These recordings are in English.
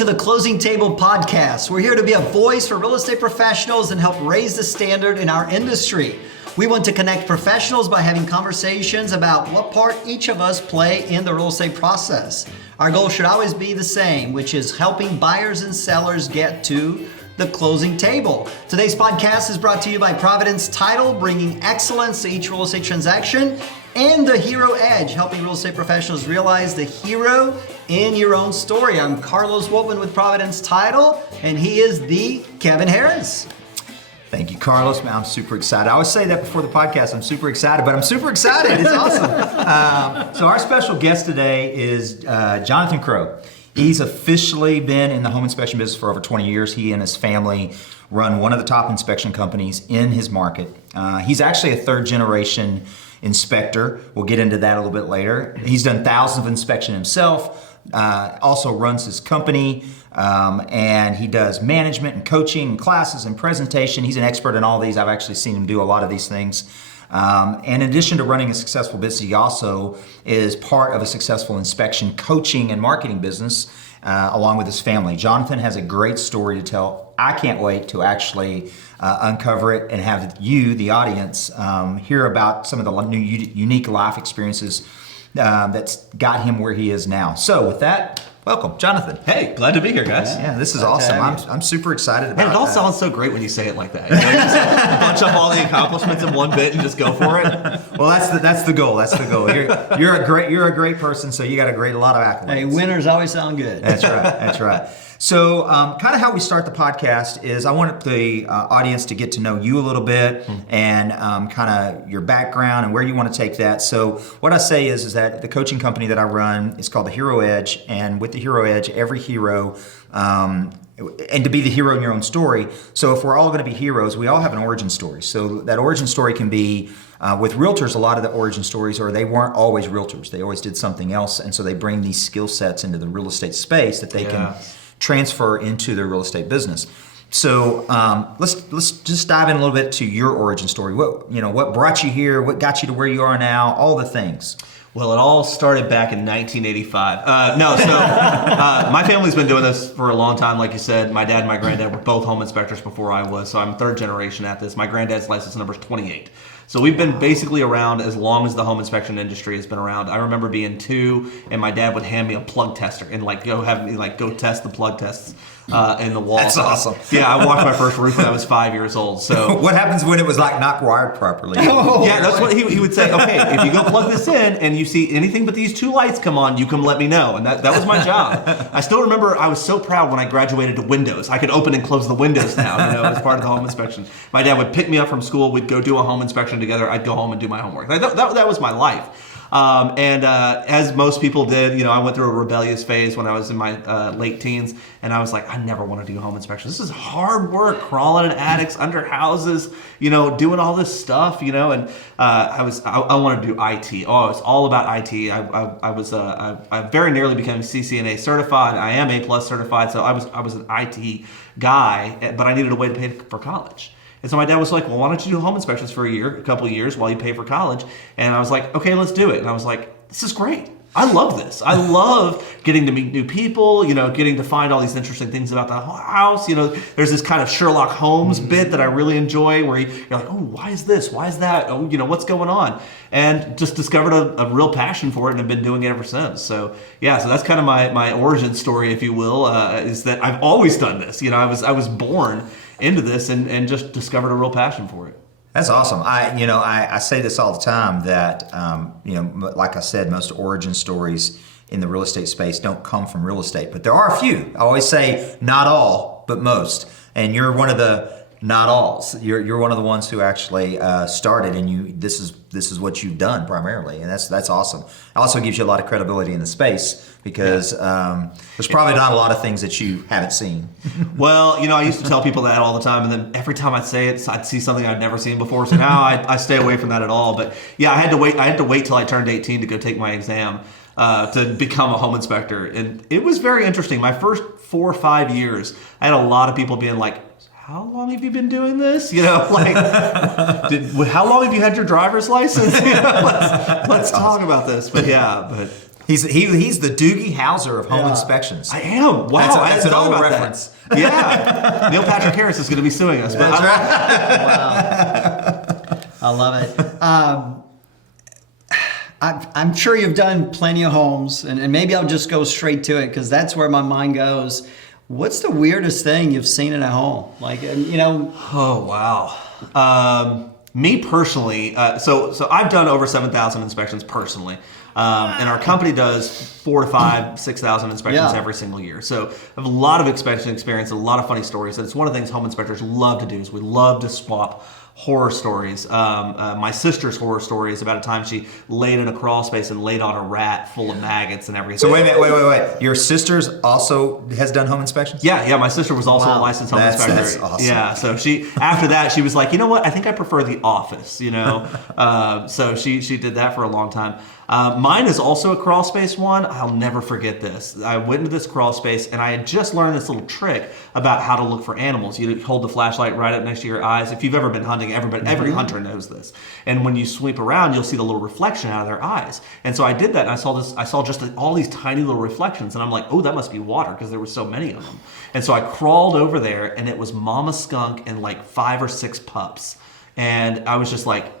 to the Closing Table Podcast. We're here to be a voice for real estate professionals and help raise the standard in our industry. We want to connect professionals by having conversations about what part each of us play in the real estate process. Our goal should always be the same, which is helping buyers and sellers get to the closing table. Today's podcast is brought to you by Providence Title, bringing excellence to each real estate transaction, and the Hero Edge, helping real estate professionals realize the hero in your own story. I'm Carlos Woltman with Providence Title, and he is the Kevin Harris. Thank you, Carlos. Man, I'm super excited. I always say that before the podcast. I'm super excited, but I'm super excited. It's awesome. So our special guest today is Jonathon Crow. He's officially been in the home inspection business for over 20 years. He and his family run one of the top inspection companies in his market. He's actually a third-generation inspector. We'll get into that a little bit later. He's done thousands of inspections himself, also runs his company, and he does management and coaching and classes and presentation. He's an expert in all these. I've actually seen him do a lot of these things. And in addition to running a successful business, he also is part of a successful inspection coaching and marketing business along with his family. Jonathon has a great story to tell. I can't wait to actually uncover it and have you, the audience, hear about some of the new unique life experiences that's got him where he is now. So with that, welcome, Jonathon. Hey, glad to be here, guys. Yeah, this is awesome. I'm super excited about it. And it all sounds so great when you say it like that. You know, you just bunch up all the accomplishments in one bit and just go for it. Well, that's the goal. That's the goal. You're a great person, so you got a lot of accolades. Hey, winners always sound good. That's right. That's right. So kind of how we start the podcast is I want the audience to get to know you a little bit and kind of your background and where you want to take that. So what I say is that the coaching company that I run is called the Hero Edge, and with the Hero Edge, every hero, and to be the hero in your own story. So if we're all going to be heroes, we all have an origin story. So that origin story can be, with realtors, a lot of the origin stories are they weren't always realtors. They always did something else, and so they bring these skill sets into the real estate space that they can transfer into their real estate business. So let's just dive in a little bit to your origin story. What brought you here? What got you to where you are now? All the things. Well, it all started back in 1985. My family's been doing this for a long time. Like you said, my dad and my granddad were both home inspectors before I was, so I'm third generation at this. My granddad's license number is 28. So we've been basically around as long as the home inspection industry has been around. I remember being 2, and my dad would hand me a plug tester and go test the plug tests in the wall. That's awesome. Yeah, I walked my first roof when I was 5 years old. So what happens when it was not wired properly? That's what he would say. Okay, if you go plug this in and you see anything but these 2 lights come on, you come let me know. And that was my job. I still remember I was so proud when I graduated to Windows. I could open and close the windows now, as part of the home inspection. My dad would pick me up from school. We'd go do a home inspection together. I'd go home and do my homework. That was my life. As most people did, I went through a rebellious phase when I was in my late teens, and I was like, I never want to do home inspections. This is hard work, crawling in attics, under houses, doing all this stuff, and I wanted to do IT. Oh, it's all about IT. I very nearly became CCNA certified. I am A+ certified, so I was an IT guy, but I needed a way to pay for college. And so my dad was like, well, why don't you do home inspections for a couple of years while you pay for college? And I was like, okay, let's do it. And I was like, this is great. I love this. I love getting to meet new people, getting to find all these interesting things about the house. There's this kind of Sherlock Holmes bit that I really enjoy where you're like, oh, why is this? Why is that? Oh, what's going on? And just discovered a real passion for it and have been doing it ever since. So, yeah, so that's kind of my origin story, if you will, is that I've always done this. I was born into this and just discovered a real passion for it. That's awesome. I say this all the time that, like I said, most origin stories in the real estate space don't come from real estate, but there are a few. I always say not all, but most. And you're one of the not alls. You're one of the ones who actually started, and this is what you've done primarily, and that's awesome. It also gives you a lot of credibility in the space because there's probably not a lot of things that you haven't seen. Well, I used to tell people that all the time, and then every time I'd say it, I'd see something I'd never seen before. So now I stay away from that at all. But yeah, I had to wait till I turned 18 to go take my exam to become a home inspector, and it was very interesting. My first 4 or 5 years, I had a lot of people being like, how long have you been doing this? How long have you had your driver's license? Let's talk about this. But He's the Doogie Howser of home inspections. I am. Wow, That's an old reference. That. Yeah, Neil Patrick Harris is going to be suing us. That's right. Wow. I love it. I'm sure you've done plenty of homes, and maybe I'll just go straight to it because that's where my mind goes. What's the weirdest thing you've seen in a home? Like, Oh, wow. Me personally, so I've done over 7,000 inspections personally. And our company does 4,000 to 5,000, 6,000 inspections every single year. So I have a lot of inspection experience, a lot of funny stories. And it's one of the things home inspectors love to do is we love to swap horror stories. My sister's horror story is about a time she laid in a crawl space and laid on a rat full of maggots and everything. So wait a minute, wait. Your sister's also has done home inspections? Yeah. My sister was also a licensed home inspector. That's awesome. Yeah. So after that, she was like, you know what? I think I prefer The Office. So she did that for a long time. Mine is also a crawl space one. I'll never forget this. I went into this crawl space and I had just learned this little trick about how to look for animals. You hold the flashlight right up next to your eyes. If you've ever been hunting, every hunter knows this. And when you sweep around, you'll see the little reflection out of their eyes. And so I did that and I saw just all these tiny little reflections. And I'm like, oh, that must be water because there were so many of them. And so I crawled over there and it was Mama Skunk and like 5 or 6 pups. And I was just like,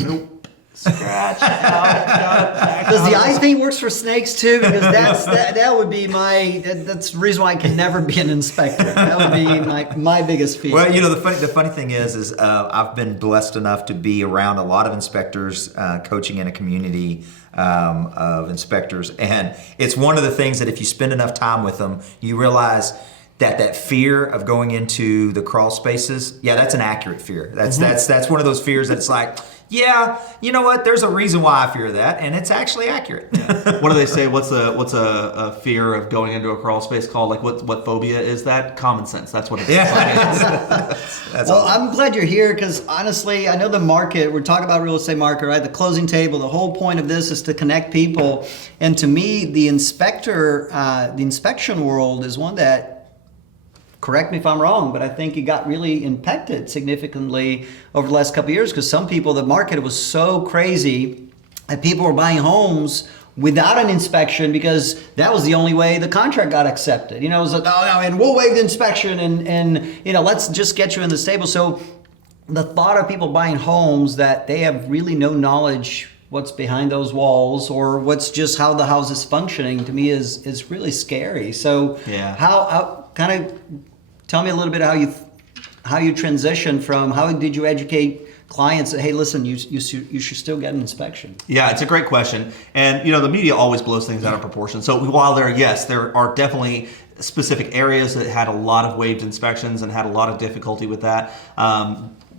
nope. Scratch out. Does the eye thing works for snakes too? Because that would be that's the reason why I can never be an inspector. That would be my biggest fear. Well, the funny thing is I've been blessed enough to be around a lot of inspectors, coaching in a community of inspectors, and it's one of the things that if you spend enough time with them, you realize that fear of going into the crawl spaces, that's an accurate fear. That's one of those fears that's like, yeah, you know what? There's a reason why I fear that, and it's actually accurate. Yeah. What do they say? What's a fear of going into a crawl space called? Like what phobia is that? Common sense. That's what it is. Yeah. That's well, awesome. I'm glad you're here because honestly, I know the market. We're talking about real estate market, right? The closing table. The whole point of this is to connect people, and to me, the inspection world is one that. Correct me if I'm wrong, but I think it got really impacted significantly over the last couple of years because some people, the market was so crazy that people were buying homes without an inspection because that was the only way the contract got accepted. It was like, and we'll waive the inspection and let's just get you in the stable. So the thought of people buying homes that they have really no knowledge what's behind those walls or what's just how the house is functioning to me is really scary. So how kind of tell me a little bit how you transition from how did you educate clients that, hey, listen, you should still get an inspection? Yeah, it's a great question. And, the media always blows things out of proportion. So while there are definitely specific areas that had a lot of waived inspections and had a lot of difficulty with that.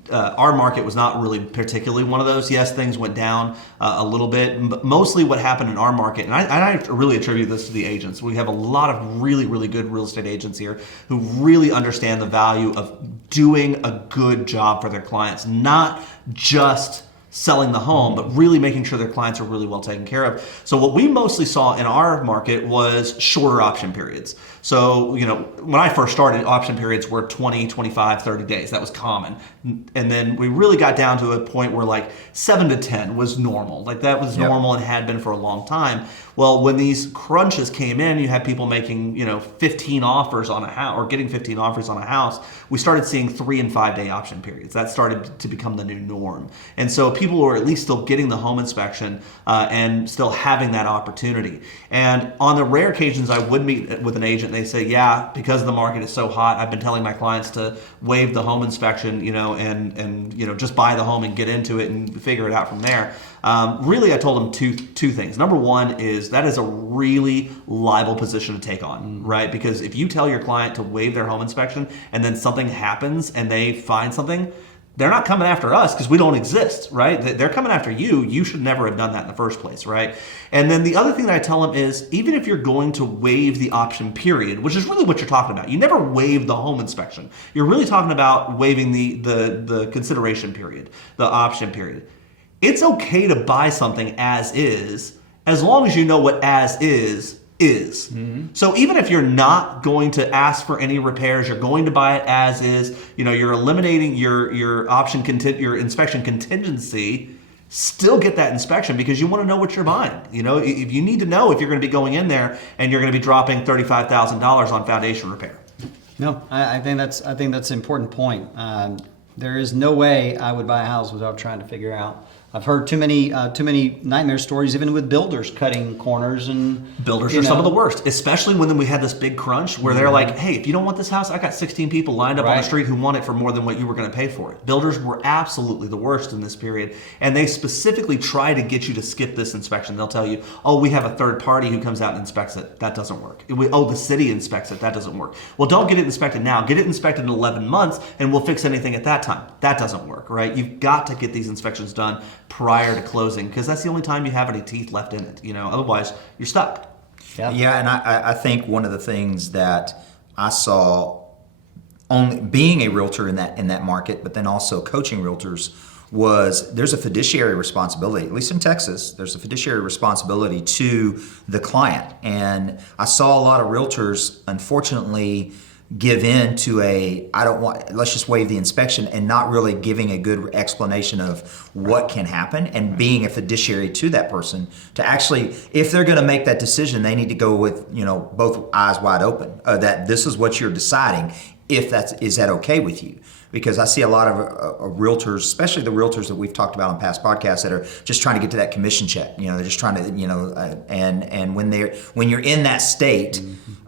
Our market was not really particularly one of those. Yes, things went down a little bit, but mostly what happened in our market, and I really attribute this to the agents. We have a lot of really, really good real estate agents here who really understand the value of doing a good job for their clients, not just selling the home, but really making sure their clients are really well taken care of. So what we mostly saw in our market was shorter option periods. So, when I first started, option periods were 20, 25, 30 days. That was common. And then we really got down to a point where like 7 to 10 was normal. Like that was normal and had been for a long time. Well, when these crunches came in, you had people making, 15 offers on a house or getting 15 offers on a house. We started seeing 3 and 5 day option periods. That started to become the new norm. And so people were at least still getting the home inspection and still having that opportunity. And on the rare occasions I would meet with an agent, they say, because the market is so hot, I've been telling my clients to waive the home inspection, and just buy the home and get into it and figure it out from there. Really, I told them two things. Number one is that is a really liable position to take on, right? Because if you tell your client to waive their home inspection and then something happens and they find something, they're not coming after us because we don't exist, right? They're coming after you. You should never have done that in the first place, right? And then the other thing that I tell them is even if you're going to waive the option period, which is really what you're talking about, you never waive the home inspection. You're really talking about waiving the consideration period, the option period. It's okay to buy something as is, as long as you know what as is. Mm-hmm. So even if you're not going to ask for any repairs, you're going to buy it as is, you're eliminating your option your inspection contingency, still get that inspection because you want to know what you're buying. You know, if you need to know if you're going to be going in there and you're going to be dropping $35,000 on foundation repair. No, I think that's an important point. There is no way I would buy a house without trying to figure out. I've heard too many nightmare stories, even with builders cutting corners and builders are some of the worst, especially when we had this big crunch where they're like, "Hey, if you don't want this house, I got 16 people lined up on the street who want it for more than what you were going to pay for it." Builders were absolutely the worst in this period, and they specifically try to get you to skip this inspection. They'll tell you, "Oh, we have a third party who comes out and inspects it." That doesn't work. The city inspects it. That doesn't work. Well, don't get it inspected now. Get it inspected in 11 months, and we'll fix anything at that time. That doesn't work, right? You've got to get these inspections done prior to closing because that's the only time you have any teeth left in it. You know, otherwise you're stuck. Yeah, and I think one of the things that I saw only being a realtor in that market, but then also coaching realtors, was there's a fiduciary responsibility, at least in Texas, there's a fiduciary responsibility to the client. And I saw a lot of realtors, unfortunately, give in to let's just waive the inspection and not really giving a good explanation of what can happen and being a fiduciary to that person to actually, if they're going to make that decision, they need to go with, both eyes wide open, that this is what you're deciding. Is that okay with you? Because I see a lot of realtors, especially the realtors that we've talked about on past podcasts, that are just trying to get to that commission check. They're just trying to, and when you're in that state,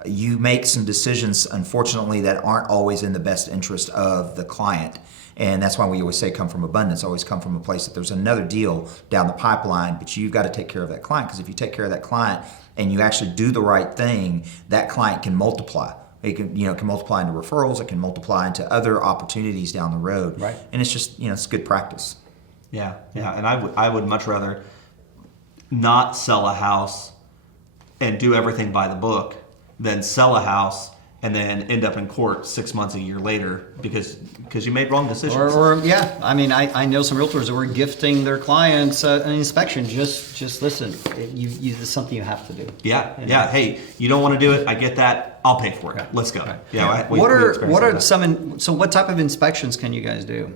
you make some decisions, unfortunately, that aren't always in the best interest of the client. And that's why we always say come from abundance, always come from a place that there's another deal down the pipeline, but you've got to take care of that client, because if you take care of that client and you actually do the right thing, that client can multiply. It can multiply into referrals. It can multiply into other opportunities down the road. Right. And it's just, it's good practice. Yeah. And I would much rather not sell a house and do everything by the book than sell a house and then end up in court 6 months, a year lader because you made wrong decisions. I know some realtors that were gifting their clients an inspection. Just listen, it's something you have to do. Yeah. Hey, you don't want to do it. I get that. I'll pay for it. Let's go. Yeah. What type of inspections can you guys do?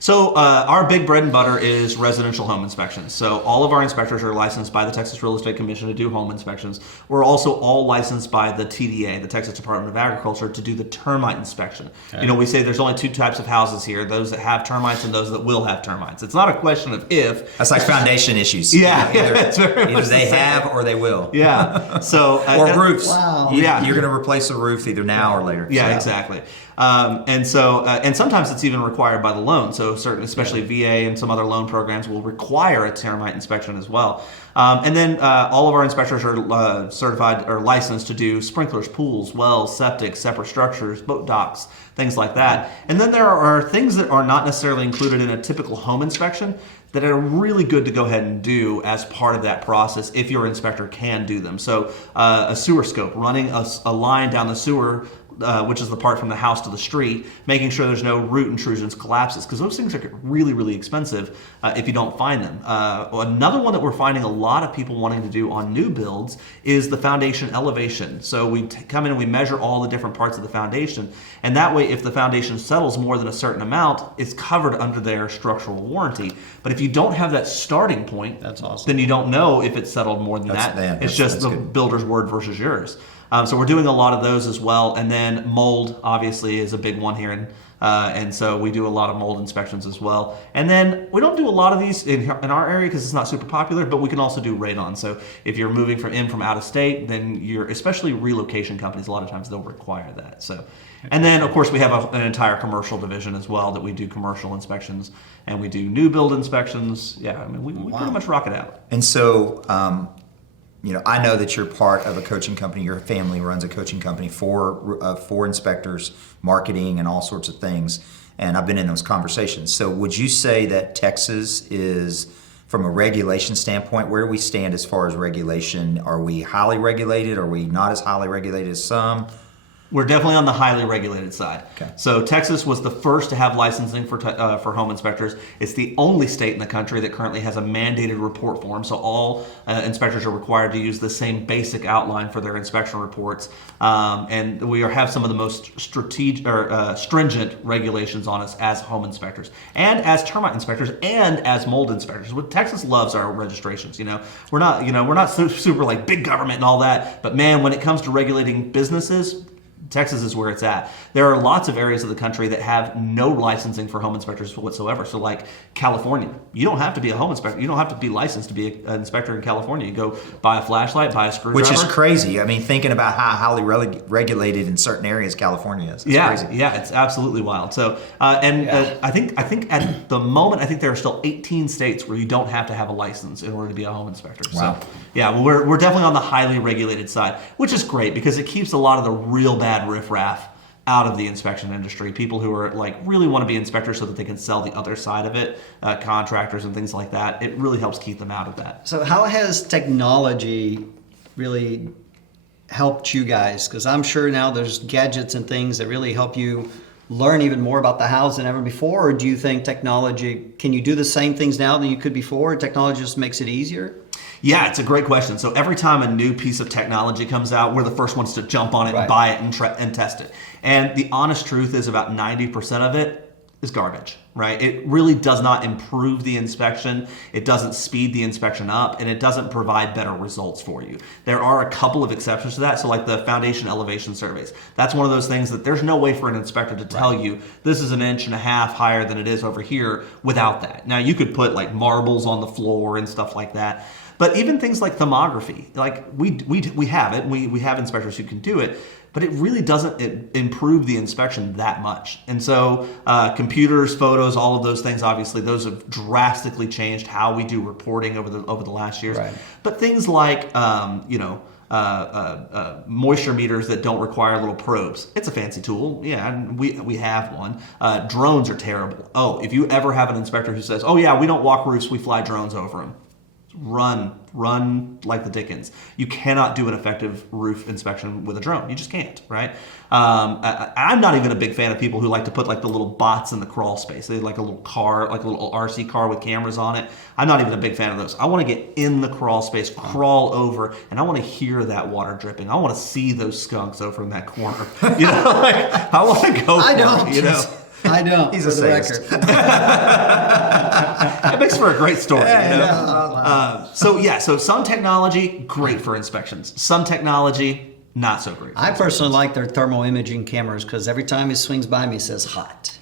So our big bread and butter is residential home inspections. So all of our inspectors are licensed by the Texas Real Estate Commission to do home inspections. We're also all licensed by the TDA, the Texas Department of Agriculture, to do the termite inspection. Okay. We say there's only two types of houses here, those that have termites and those that will have termites. It's not a question of if. That's like foundation issues. Yeah. Either they have or they will. Yeah. So or roofs. Wow. You're going to replace a roof either now or later. Yeah, exactly. And sometimes it's even required by the loan. So especially VA and some other loan programs will require a termite inspection as well. And then all of our inspectors are certified or licensed to do sprinklers, pools, wells, septic, separate structures, boat docks, things like that. And then there are things that are not necessarily included in a typical home inspection that are really good to go ahead and do as part of that process if your inspector can do them. So a sewer scope, running a line down the sewer, which is the part from the house to the street, making sure there's no root intrusions, collapses, because those things are really, really expensive if you don't find them. Another one that we're finding a lot of people wanting to do on new builds is the foundation elevation. So we come in and we measure all the different parts of the foundation, and that way if the foundation settles more than a certain amount, it's covered under their structural warranty. But if you don't have that starting point, that's awesome. Then you don't know if it's settled more than that. It's just the builder's word versus yours. So we're doing a lot of those as well. And then mold, obviously, is a big one here. And so we do a lot of mold inspections as well. And then we don't do a lot of these in our area because it's not super popular, but we can also do radon. So if you're moving from out of state, then especially relocation companies, a lot of times they'll require that. So, and then, of course, we have an entire commercial division as well that we do commercial inspections and we do new build inspections. Yeah, we pretty much rock it out. And so, I know that you're part of a coaching company. Your family runs a coaching company for inspectors, marketing, and all sorts of things. And I've been in those conversations. So would you say that Texas is, from a regulation standpoint, where do we stand as far as regulation? Are we highly regulated? Are we not as highly regulated as some? We're definitely on the highly regulated side. Okay. So Texas was the first to have licensing for home inspectors. It's the only state in the country that currently has a mandated report form. So all inspectors are required to use the same basic outline for their inspection reports. And we have some of the most stringent regulations on us as home inspectors, and as termite inspectors, and as mold inspectors. Texas loves our registrations. We're not super like big government and all that. But man, when it comes to regulating businesses, Texas is where it's at. There are lots of areas of the country that have no licensing for home inspectors whatsoever. So like California, you don't have to be a home inspector. You don't have to be licensed to be an inspector in California. You go buy a flashlight, buy a screwdriver. Which is crazy. I mean, thinking about how highly regulated in certain areas California is. It's crazy. Yeah, it's absolutely wild. So, I think at the moment, I think there are still 18 states where you don't have to have a license in order to be a home inspector. Wow. So, yeah, well, we're definitely on the highly regulated side, which is great because it keeps a lot of the real bad riffraff out of the inspection industry. People who are like really want to be inspectors so that they can sell the other side of it, contractors and things like that. It really helps keep them out of that. So how has technology really helped you guys? Because I'm sure now there's gadgets and things that really help you learn even more about the house than ever before. Or do you think technology, can you do the same things now than you could before? Technology just makes it easier? Yeah, it's a great question. So every time a new piece of technology comes out, we're the first ones to jump on it and buy it and test it. And the honest truth is about 90% of it is garbage, right? It really does not improve the inspection. It doesn't speed the inspection up, and it doesn't provide better results for you. There are a couple of exceptions to that. So like the foundation elevation surveys, that's one of those things that there's no way for an inspector to tell you this is 1.5 inches higher than it is over here without that. Now you could put like marbles on the floor and stuff like that. But even things like thermography, like we have it, we have inspectors who can do it, but it really doesn't improve the inspection that much. And so computers, photos, all of those things, obviously, those have drastically changed how we do reporting over the last years. Right. But things like moisture meters that don't require little probes. It's a fancy tool. Yeah, we have one. Drones are terrible. Oh, if you ever have an inspector who says, oh yeah, we don't walk roofs, we fly drones over them. Run like the Dickens. You cannot do an effective roof inspection with a drone. You just can't, right? I'm not even a big fan of people who like to put like the little bots in the crawl space. They like a little car, like a little RC car with cameras on it. I'm not even a big fan of those. I want to get in the crawl space, crawl over, and I want to hear that water dripping. I want to see those skunks over in that corner. I want to go. I don't. I don't. He's a sadist. It makes for a great story. So some technology, great for inspections. Some technology, not so great. I personally like their thermal imaging cameras because every time he swings by me, it says hot.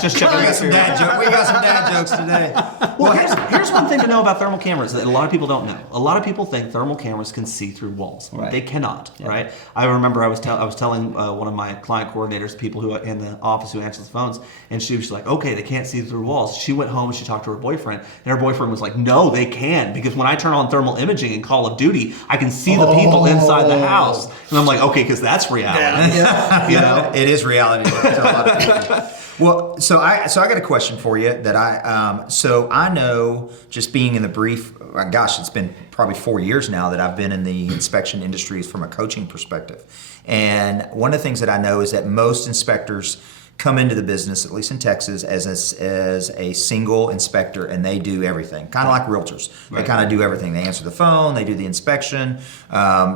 Just checking. We got some dad jokes today. Well, here's one thing to know about thermal cameras that a lot of people don't know. A lot of people think thermal cameras can see through walls. Right. They cannot. Yeah. Right. I remember I was telling one of my client coordinators, people who in the office who answers the phones, and she was like, "Okay, they can't see through walls." She went home and she talked to her boyfriend, and her boyfriend was like, "No, they can, because when I turn on thermal imaging in Call of Duty, I can see the people inside the house." And I'm like, "Okay, because that's reality." Yeah. It is reality to a lot of people. Well, so I got a question for you that I know, just being in the brief, gosh, it's been probably 4 years now that I've been in the inspection industry from a coaching perspective. And one of the things that I know is that most inspectors come into the business, at least in Texas, as a single inspector, and they do everything, kind of like realtors. Right. They kind of do everything. They answer the phone, they do the inspection,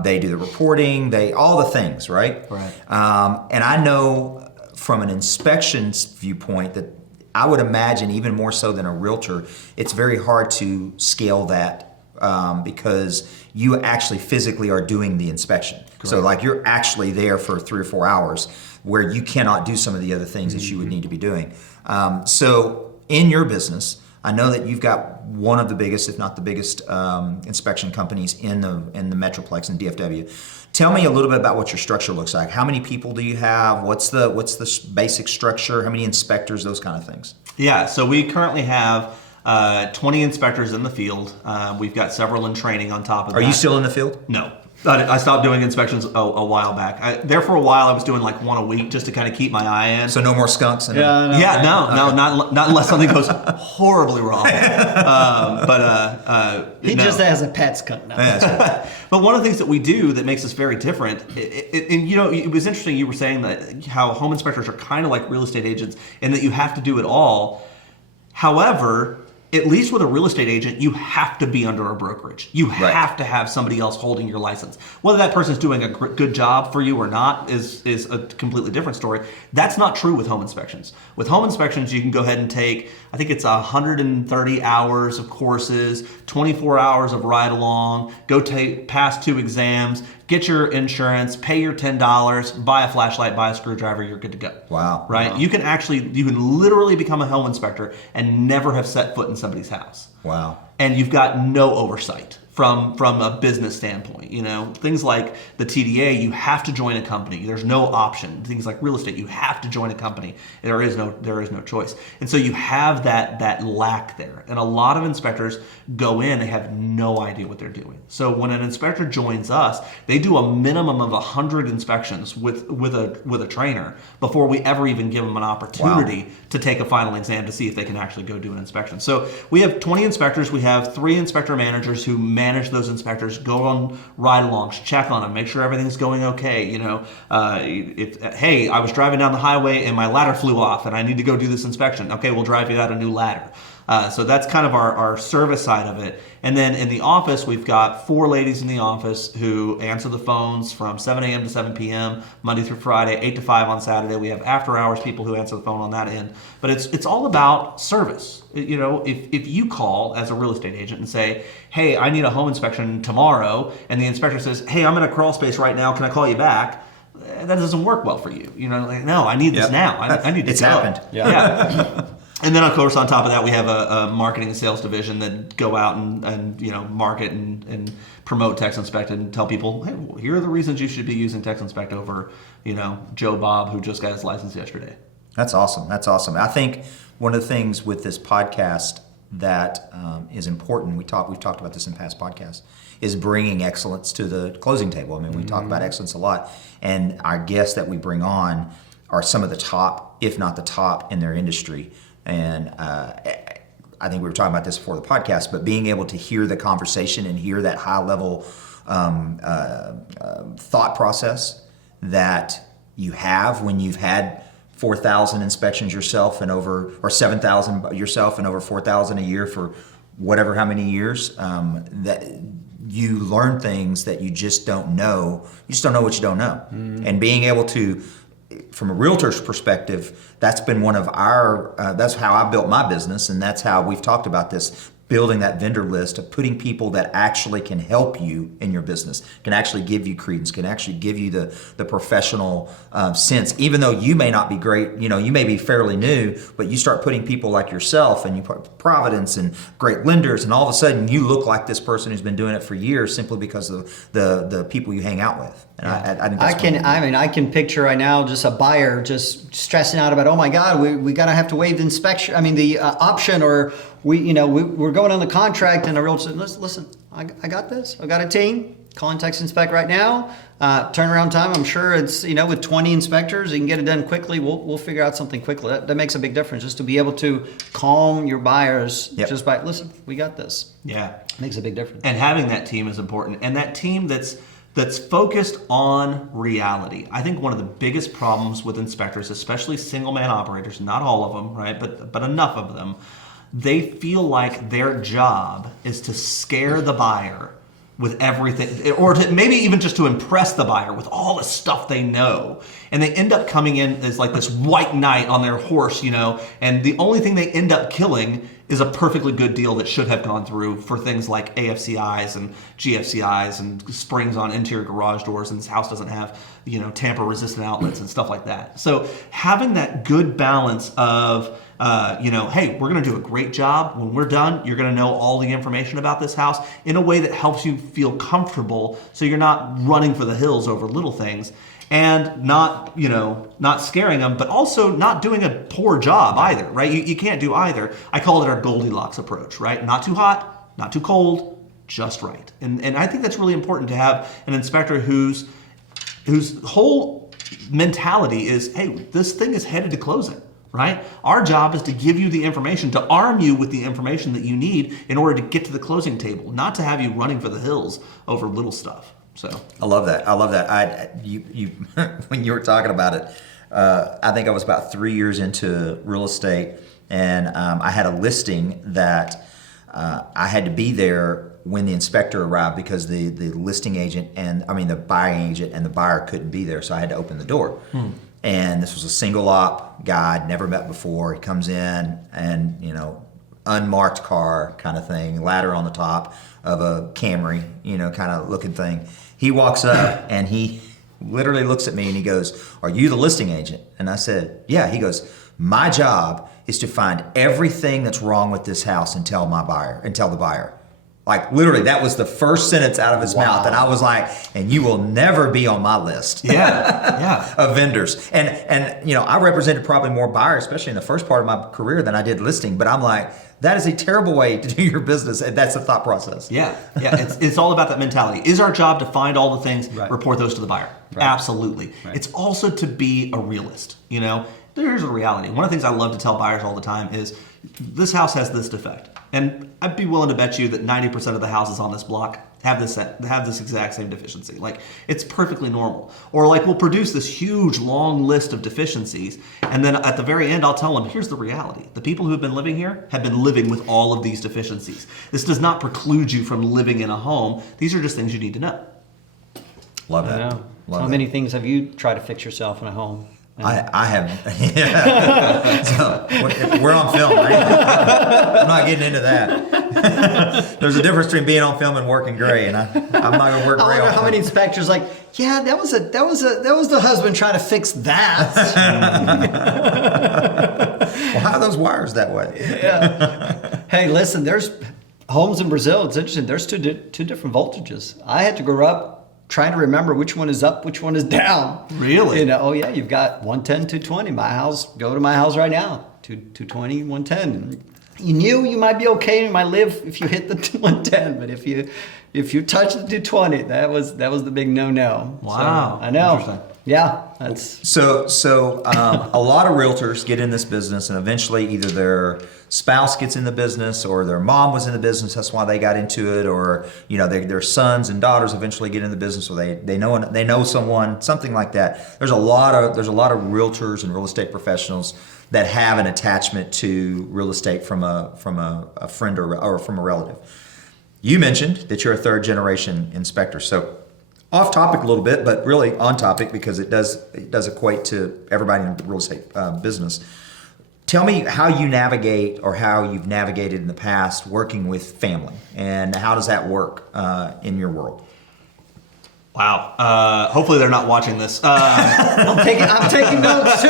they do the reporting, all the things, right? Right. And I know from an inspections viewpoint that I would imagine even more so than a realtor, it's very hard to scale that because you actually physically are doing the inspection. Correct. So like you're actually there for 3 or 4 hours where you cannot do some of the other things that you would need to be doing. So in your business, I know that you've got one of the biggest, if not the biggest, inspection companies in the Metroplex in DFW. Tell me a little bit about what your structure looks like. How many people do you have? What's the basic structure? How many inspectors? Those kind of things. Yeah, so we currently have 20 inspectors in the field. We've got several in training on top of that. Are you still in the field? No. I stopped doing inspections a while back. There for a while, I was doing like one a week just to kind of keep my eye in. So no more skunks? No, not unless something goes horribly wrong. He no. just has a pet skunk now. Yeah, But one of the things that we do that makes us very different, and it was interesting you were saying that how home inspectors are kind of like real estate agents and that you have to do it all. However, at least with a real estate agent, you have to be under a brokerage. You have to have somebody else holding your license. Whether that person's doing a good job for you or not is a completely different story. That's not true with home inspections. With home inspections, you can go ahead and take, I think it's 130 hours of courses, 24 hours of ride-along, pass 2 exams, get your insurance, pay your $10, buy a flashlight, buy a screwdriver, you're good to go. Wow. Right? Wow. You can literally become a home inspector and never have set foot in somebody's house. Wow. And you've got no oversight from a business standpoint. Things like the TDA, you have to join a company. There's no option. Things like real estate, you have to join a company. There is no choice. And so you have that lack there. And a lot of inspectors go in and have no idea what they're doing. So when an inspector joins us, they do a minimum of 100 inspections with a trainer before we ever even give them an opportunity to take a final exam to see if they can actually go do an inspection. So we have 20 inspectors. We have 3 inspector managers who manage those inspectors, go on ride-alongs, check on them, make sure everything's going okay. Hey, I was driving down the highway and my ladder flew off and I need to go do this inspection. Okay, we'll drive you out a new ladder. So that's kind of our service side of it. And then in the office, we've got 4 ladies in the office who answer the phones from 7 a.m. to 7 p.m., Monday through Friday, 8 to 5 on Saturday. We have after-hours people who answer the phone on that end. But it's all about service. If you call as a real estate agent and say, hey, I need a home inspection tomorrow, and the inspector says, hey, I'm in a crawl space right now, can I call you back? That doesn't work well for you. No, I need this now. I need to It's go. happened. Yeah. And then, of course, on top of that, we have a marketing and sales division that go out and market and promote Tex Inspect and tell people, hey, well, here are the reasons you should be using Tex Inspect over, Joe Bob, who just got his license yesterday. That's awesome. That's awesome. I think one of the things with this podcast that is important, we've talked about this in past podcasts, is bringing excellence to the closing table. I mean, we talk about excellence a lot, and our guests that we bring on are some of the top, if not the top, in their industry. And I think we were talking about this before the podcast, but being able to hear the conversation and hear that high-level thought process that you have when you've had 4,000 inspections yourself or 7,000 yourself and over 4,000 a year for whatever how many years, that you learn things that you just don't know. You just don't know what you don't know. Mm-hmm. And being able to, from a realtor's perspective, that's been one of that's how I built my business, and that's how we've talked about this, building that vendor list of putting people that actually can help you in your business, can actually give you credence, can actually give you the professional sense. Even though you may not be great, you may be fairly new, but you start putting people like yourself and you put Providence and great lenders, and all of a sudden you look like this person who's been doing it for years simply because of the people you hang out with. And I think that's I can picture right now just a buyer just stressing out about, oh my God, we gotta have to waive the inspection. I mean the option, or we're going on the contract, and a realtor said, listen, I got this. I got a team. Calling Tex Inspect right now. Turnaround time, I'm sure it's with 20 inspectors, you can get it done quickly. We'll figure out something quickly. That makes a big difference, just to be able to calm your buyers just by, listen, we got this. Yeah, makes a big difference. And having that team is important, and that team that's focused on reality. I think one of the biggest problems with inspectors, especially single man operators, not all of them, right, but enough of them, they feel like their job is to scare the buyer with everything, or maybe even just to impress the buyer with all the stuff they know. And they end up coming in as like this white knight on their horse, and the only thing they end up killing is a perfectly good deal that should have gone through for things like AFCIs and GFCIs and springs on interior garage doors, and this house doesn't have, tamper-resistant outlets and stuff like that. So having that good balance of, hey, we're going to do a great job. When we're done, you're going to know all the information about this house in a way that helps you feel comfortable, so you're not running for the hills over little things. And not scaring them, but also not doing a poor job either, right? You can't do either. I call it our Goldilocks approach, right? Not too hot, not too cold, just right. And I think that's really important to have an inspector whose whole mentality is, hey, this thing is headed to closing, right? Our job is to give you the information, to arm you with the information that you need in order to get to the closing table, not to have you running for the hills over little stuff. So I love that. You when you were talking about it, I think I was about 3 years into real estate, and I had a listing that I had to be there when the inspector arrived because the listing agent the buying agent and the buyer couldn't be there, so I had to open the door. And this was a single op guy I'd never met before. He comes in and, unmarked car kind of thing, ladder on the top of a Camry, kind of looking thing. He walks up and he literally looks at me and he goes, "Are you the listing agent?" And I said, "Yeah." He goes, "My job is to find everything that's wrong with this house and tell the buyer." Like literally, that was the first sentence out of his mouth, and I was like, "And you will never be on my list." Yeah. Of vendors, and I represented probably more buyers, especially in the first part of my career, than I did listing. But I'm like, that is a terrible way to do your business, and that's the thought process. Yeah. It's all about that mentality. Is our job to find all the things, Right. report those to the buyer? Right. Absolutely. Right. It's also to be a realist. There's a reality. One of the things I love to tell buyers all the time is, this house has this defect. And I'd be willing to bet you that 90% of the houses on this block have this exact same deficiency. Like, it's perfectly normal. Or like, we'll produce this huge long list of deficiencies, and then at the very end I'll tell them, here's the reality. The people who have been living here have been living with all of these deficiencies. This does not preclude you from living in a home. These are just things you need to know. Love I that. know. Love How that. many things have you tried to fix yourself in a home? I have. Yeah. So we're on film, right? I'm not getting into that. There's a difference between being on film and working gray, and I'm not going to work I gray. wonder how many inspectors that was the husband trying to fix that. Well, how are those wires that way? Yeah. Hey, listen, there's homes in Brazil. It's interesting. There's two different voltages. I had to grow up trying to remember which one is up, which one is down. Really? Oh yeah, you've got 110, 220. My house, go to my house right now. 220, 110. You knew you might be okay, you might live if you hit the 110, but if you touch the 220, that was the big no-no. Wow. So, I know. Interesting. Yeah, that's So a lot of realtors get in this business, and eventually either their spouse gets in the business or their mom was in the business. That's why they got into it, or their sons and daughters eventually get in the business, or they know someone, something like that. There's a lot of realtors and real estate professionals that have an attachment to real estate from a friend or from a relative. You mentioned that you're a third generation inspector, so off topic a little bit, but really on topic because it does equate to everybody in the real estate business. Tell me how you navigate, or how you've navigated in the past working with family, and how does that work in your world? Wow. Hopefully they're not watching this. I'm taking notes too.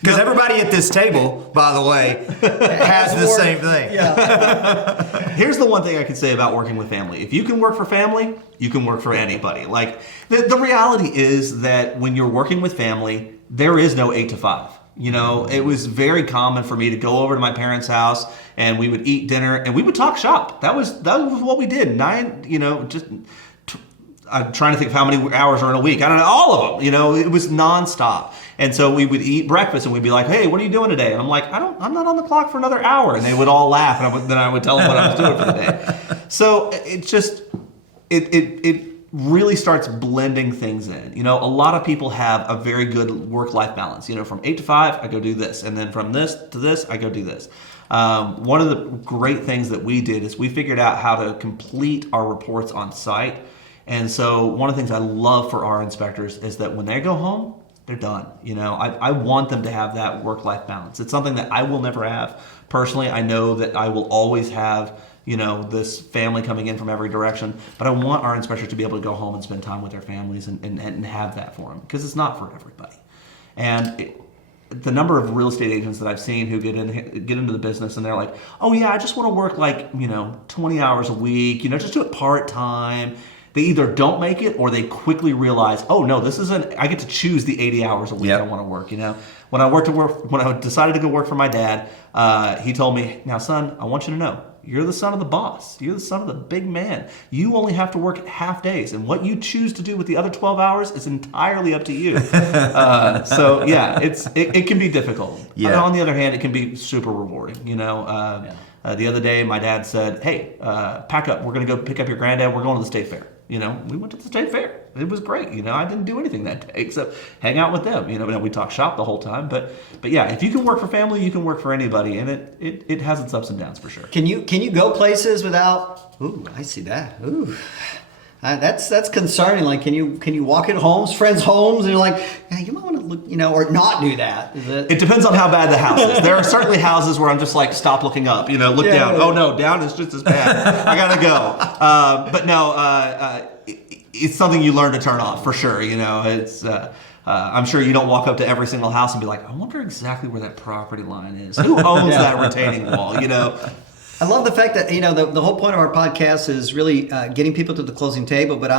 Because everybody at this table, by the way, has the same thing. Yeah. Here's the one thing I can say about working with family. If you can work for family, you can work for anybody. Like, the reality is that when you're working with family, there is no 8 to 5. It was very common for me to go over to my parents' house and we would eat dinner and we would talk shop. That was what we did. I'm trying to think of how many hours are in a week. I don't know, all of them. It was nonstop. And so we would eat breakfast and we'd be like, "Hey, what are you doing today?" And I'm like, I'm not on the clock for another hour. And they would all laugh, and then I would tell them what I was doing for the day. So it really starts blending things in. A lot of people have a very good work-life balance. From 8 to 5, I go do this. And then from this to this, I go do this. One of the great things that we did is we figured out how to complete our reports on site. And so one of the things I love for our inspectors is that when they go home, they're done. I want them to have that work-life balance. It's something that I will never have. Personally, I know that I will always have, this family coming in from every direction, but I want our inspectors to be able to go home and spend time with their families and have that for them, because it's not for everybody. And the number of real estate agents that I've seen who get into the business and they're like, "Oh yeah, I just want to work 20 hours a week, just do it part-time." They either don't make it or they quickly realize, "Oh no, I get to choose the 80 hours a week I want to work." When I decided to go work for my dad, he told me, "Now son, I want you to know, You're the son of the boss. You're the son of the big man. You only have to work half days, and what you choose to do with the other 12 hours is entirely up to you. So yeah, it can be difficult. Yeah. But on the other hand, it can be super rewarding. The other day, my dad said, "Hey, pack up. We're going to go pick up your granddad. We're going to the state fair." We went to the state fair. It was great. I didn't do anything that day except hang out with them. We talk shop the whole time. But yeah, if you can work for family, you can work for anybody, and it has its ups and downs for sure. Can you go places without? Ooh, I see that. Ooh. That's concerning. Like, can you walk in friends' homes, and you're like, yeah, you might want to look, or not do that. It depends on how bad the house is. There are certainly houses where I'm just like, stop looking up, look down. Yeah. Oh no, down is just as bad. I gotta go. But no, it's something you learn to turn off for sure. It's. I'm sure you don't walk up to every single house and be like, I wonder exactly where that property line is. Who owns that retaining wall? I love the fact that the whole point of our podcast is really getting people to the closing table. But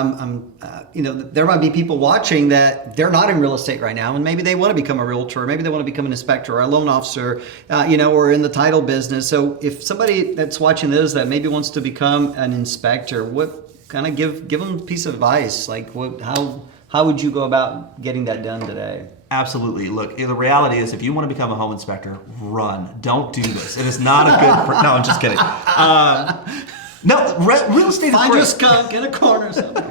there might be people watching that they're not in real estate right now, and maybe they want to become a realtor, or maybe they want to become an inspector or a loan officer, or in the title business. So if somebody that's watching this that maybe wants to become an inspector, what kind of give them a piece of advice? Like how would you go about getting that done today? Absolutely. Look, the reality is if you want to become a home inspector, run. Don't do this. It is not a good... No, I'm just kidding. No, real estate is Find great. your skunk in a corner or something.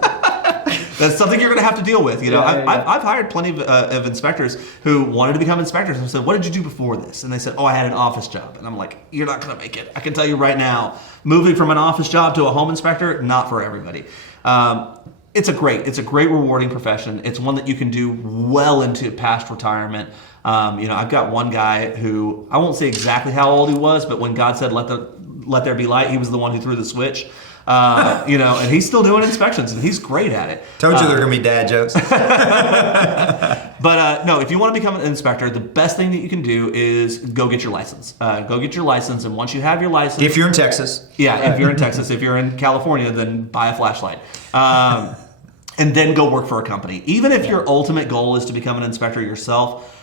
That's something you're going to have to deal with. Yeah. I've hired plenty of inspectors who wanted to become inspectors and said, what did you do before this? And they said, I had an office job. And I'm like, you're not going to make it. I can tell you right now, moving from an office job to a home inspector, not for everybody. It's a great rewarding profession. It's one that you can do well into past retirement. I've got one guy who, I won't say exactly how old he was, but when God said, let there be light, he was the one who threw the switch. And he's still doing inspections, and he's great at it. Told you they're going to be dad jokes. But no, if you want to become an inspector, the best thing that you can do is go get your license. Go get your license, and once you have your license... If you're in Texas. Yeah, if you're in Texas. If you're in California, then buy a flashlight. And then go work for a company. Even if your ultimate goal is to become an inspector yourself,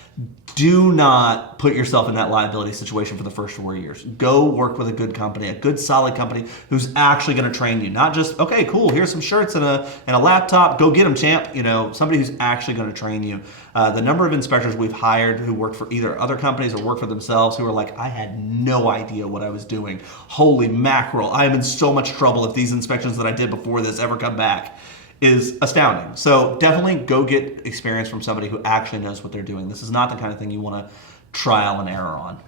do not put yourself in that liability situation for the first 4 years. Go work with a good company, a good solid company who's actually going to train you. Not just, okay, cool, here's some shirts and a laptop, go get them, champ. Somebody who's actually going to train you. The number of inspectors we've hired who work for either other companies or work for themselves who are like, I had no idea what I was doing. Holy mackerel, I am in so much trouble if these inspections that I did before this ever come back. Is astounding. So definitely go get experience from somebody who actually knows what they're doing. This is not the kind of thing you want to trial and error on.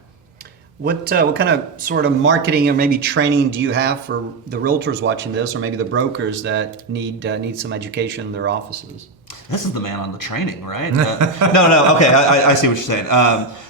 What kind of sort of marketing or maybe training do you have for the realtors watching this, or maybe the brokers that need some education in their offices? This is the man on the training, right? No. Okay, I see what you're saying.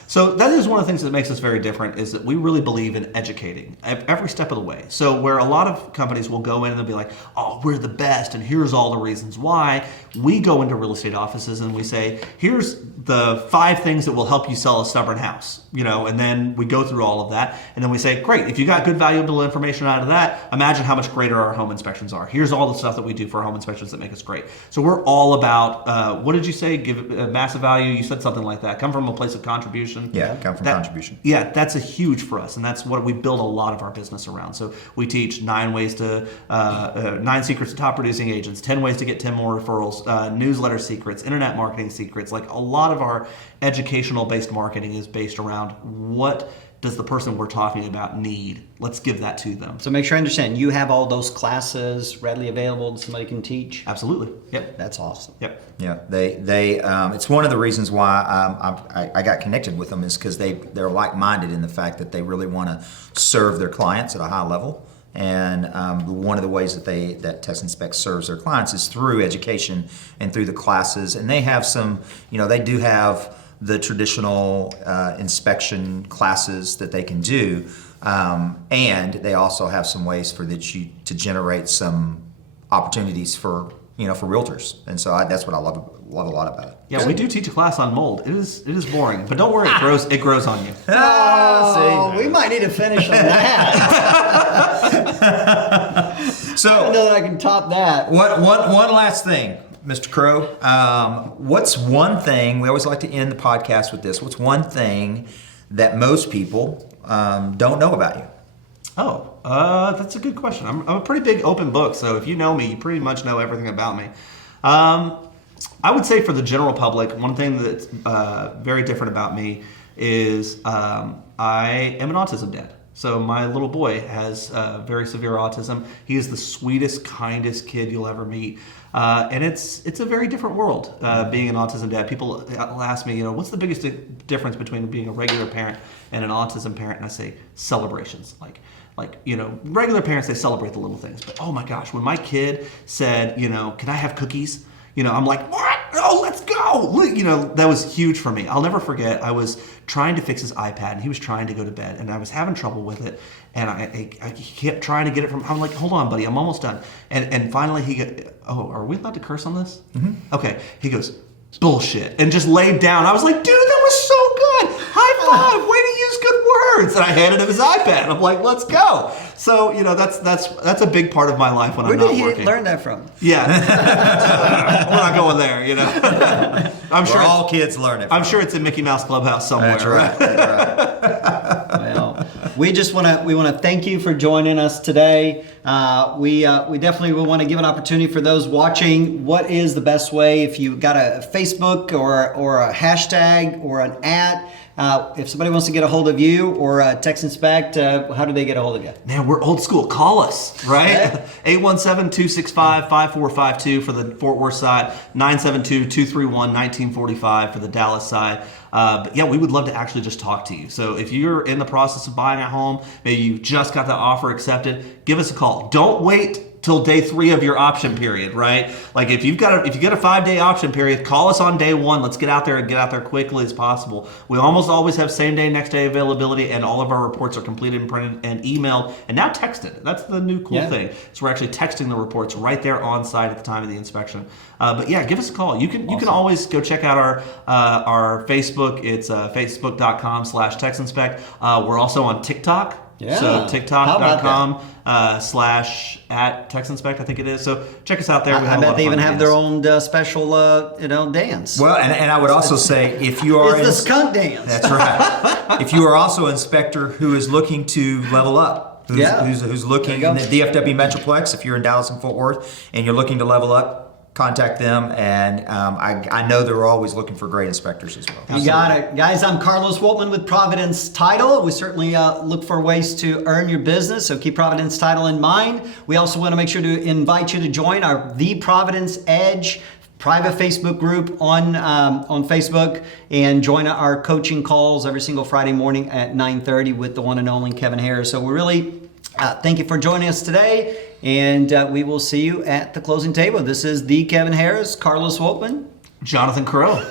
So that is one of the things that makes us very different is that we really believe in educating every step of the way. So where a lot of companies will go in and they'll be like, oh, we're the best and here's all the reasons why, we go into real estate offices and we say, here's the 5 things that will help you sell a stubborn house, and then we go through all of that. And then we say, great, if you got good valuable information out of that, imagine how much greater our home inspections are. Here's all the stuff that we do for home inspections that make us great. So we're all about, what did you say? Give massive value. You said something like that. Come from a place of contribution. Yeah, come from contribution. Yeah, that's a huge for us, and that's what we build a lot of our business around. So we teach 9 secrets to top producing agents, 10 ways to get 10 more referrals, newsletter secrets, internet marketing secrets. Like a lot of our educational-based marketing is based around what does the person we're talking about need? Let's give that to them. So make sure I understand, you have all those classes readily available that somebody can teach? Absolutely. Yep. That's awesome. Yep. Yeah, they it's one of the reasons why I got connected with them is because they're like-minded in the fact that they really want to serve their clients at a high level. And one of the ways that Test Inspect serves their clients is through education and through the classes. And they have some, they do have the traditional inspection classes that they can do, and they also have some ways to generate some opportunities for realtors, and so that's what I love a lot about it. Yeah, we do teach a class on mold. It is boring, but don't worry, it grows on you. We might need to finish on that. So I don't know that I can top that. One last thing, Mr. Crow. What's one thing, we always like to end the podcast with this, what's one thing that most people don't know about you? Oh, That's a good question. I'm a pretty big open book, so if you know me, you pretty much know everything about me. I would say for the general public, one thing that's very different about me is I am an autism dad. So my little boy has very severe autism. He is the sweetest, kindest kid you'll ever meet. And it's a very different world being an autism dad. People will ask me, what's the biggest difference between being a regular parent and an autism parent? And I say celebrations. Like, regular parents, they celebrate the little things. But oh my gosh, when my kid said, can I have cookies? I'm like, what? Oh, let's go. That was huge for me. I'll never forget. I was trying to fix his iPad and he was trying to go to bed and I was having trouble with it. And I kept trying to get it I'm like, hold on, buddy, I'm almost done. And finally he are we allowed to curse on this? Mm-hmm. Okay. He goes, bullshit. And just laid down. I was like, dude, that was so good. High five. Way to use good words. And I handed him his iPad. I'm like, let's go. So, that's a big part of my life when I'm not working. Where did he learn that from? Yeah. We're not going there, I'm sure all kids learn it. I'm sure it's in Mickey Mouse Clubhouse somewhere. That's right. That's right. Well, we want to thank you for joining us today. We definitely will want to give an opportunity for those watching. What is the best way if you got a Facebook or a hashtag or an @ if somebody wants to get a hold of you or Text Inspect, how do they get a hold of you? Man, we're old school. Call us, right? 817-265-5452 for the Fort Worth side, 972-231-1945 for the Dallas side. But yeah, we would love to actually just talk to you. So if you're in the process of buying a home, maybe you just got the offer accepted, give us a call. Don't wait till day 3 of your option period, right? Like if you get a 5-day option period, call us on day 1. Let's get out there and get out there quickly as possible. We almost always have same day, next day availability, and all of our reports are completed and printed and emailed and now texted. That's the new cool thing. So we're actually texting the reports right there on site at the time of the inspection. But yeah, give us a call. You can always go check out our Facebook. It's facebook.com/TexInspect. We're also on TikTok. Yeah. So TikTok.com/@TexInspect, I think it is. So check us out there. I bet they even have their own special dance. Well, and I would also say if you are it's the skunk dance. That's right. If you are also an inspector who is looking to level up, who's looking in the DFW Metroplex, if you're in Dallas and Fort Worth and you're looking to level up, contact them, and I know they're always looking for great inspectors as well. You got it. Guys, I'm Carlos Woltman with Providence Title. We certainly look for ways to earn your business, so keep Providence Title in mind. We also want to make sure to invite you to join our The Providence Edge private Facebook group on Facebook, and join our coaching calls every single Friday morning at 9:30 with the one and only Kevin Harris. So we really thank you for joining us today, and we will see you at the closing table. This is the Kevin Harris, Carlos Woltman, Jonathon Crow.